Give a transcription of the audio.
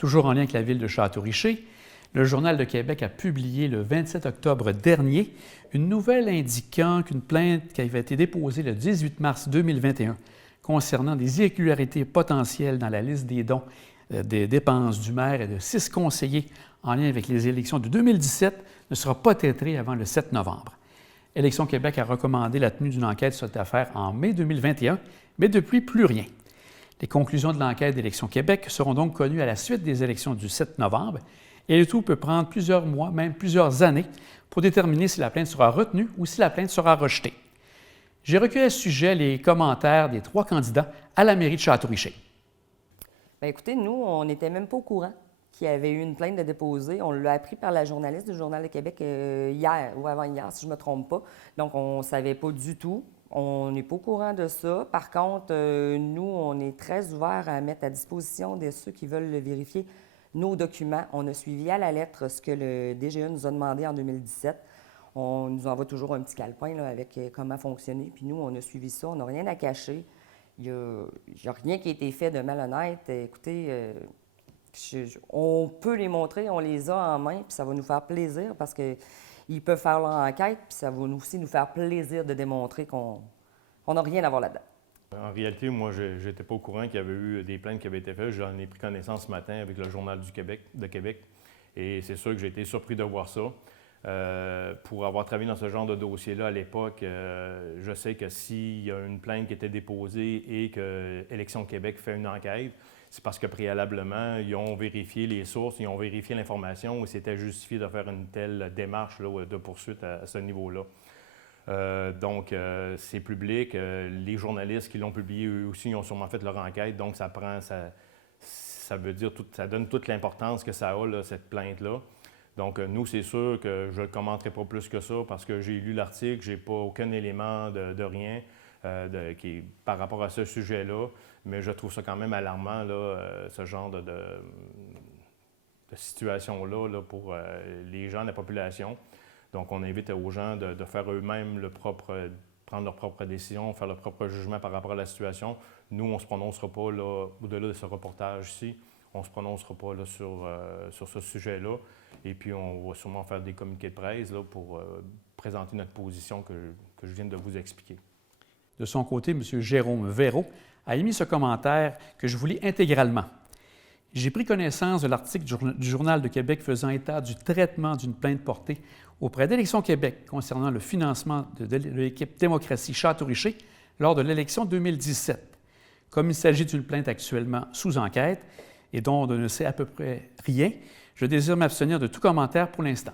Toujours en lien avec la ville de Château-Richer, le Journal de Québec a publié le 27 octobre dernier une nouvelle indiquant qu'une plainte qui avait été déposée le 18 mars 2021 concernant des irrégularités potentielles dans la liste des dons des dépenses du maire et de 6 conseillers en lien avec les élections de 2017 ne sera pas traitée avant le 7 novembre. Élections Québec a recommandé la tenue d'une enquête sur cette affaire en mai 2021, mais depuis, plus rien. Les conclusions de l'enquête d'Élections Québec seront donc connues à la suite des élections du 7 novembre et le tout peut prendre plusieurs mois, même plusieurs années, pour déterminer si la plainte sera retenue ou si la plainte sera rejetée. J'ai recueilli à ce sujet les commentaires des 3 candidats à la mairie de Château-Richer. Bien, écoutez, nous, on n'était même pas au courant qu'il y avait eu une plainte de déposer. On l'a appris par la journaliste du Journal de Québec hier ou avant-hier, si je ne me trompe pas. Donc, on ne savait pas du tout. On n'est pas au courant de ça. Par contre, nous, on est très ouverts à mettre à disposition de ceux qui veulent vérifier nos documents. On a suivi à la lettre ce que le DGE nous a demandé en 2017. On nous envoie toujours un petit calepin là, avec comment fonctionner. Puis nous, on a suivi ça. On n'a rien à cacher. Il n'y a rien qui a été fait de malhonnête. Écoutez, on peut les montrer, on les a en main, puis ça va nous faire plaisir parce qu'ils peuvent faire leur enquête, puis ça va aussi nous faire plaisir de démontrer qu'on n'a rien à voir là-dedans. En réalité, moi, je n'étais pas au courant qu'il y avait eu des plaintes qui avaient été faites. J'en ai pris connaissance ce matin avec le Journal de Québec. Et c'est sûr que j'ai été surpris de voir ça. Pour avoir travaillé dans ce genre de dossier-là à l'époque, je sais que s'il y a une plainte qui était déposée et que Élections Québec fait une enquête, c'est parce que préalablement, ils ont vérifié les sources, ils ont vérifié l'information et c'était justifié de faire une telle démarche là, de poursuite à ce niveau-là. Donc, c'est public. Les journalistes qui l'ont publié, eux aussi, ils ont sûrement fait leur enquête. Donc, ça veut dire, ça donne toute l'importance que ça a, là, cette plainte-là. Donc, nous, c'est sûr que je ne le commenterai pas plus que ça parce que j'ai lu l'article, je n'ai pas aucun élément de rien par rapport à ce sujet-là, mais je trouve ça quand même alarmant, là, ce genre de situation-là là, pour les gens de la population. Donc, on invite aux gens de faire eux-mêmes prendre leurs propres décisions, faire leur propre jugement par rapport à la situation. Nous, on ne se prononcera pas là, au-delà de ce reportage-ci. On ne se prononcera pas là, sur ce sujet-là. Et puis, on va sûrement faire des communiqués de presse là, pour présenter notre position que je viens de vous expliquer. De son côté, M. Jérôme Véraud a émis ce commentaire que je vous lis intégralement. J'ai pris connaissance de l'article du Journal de Québec faisant état du traitement d'une plainte portée auprès d'Élections Québec concernant le financement de l'équipe Démocratie Château-Richer lors de l'élection 2017. Comme il s'agit d'une plainte actuellement sous enquête et dont on ne sait à peu près rien, je désire m'abstenir de tout commentaire pour l'instant.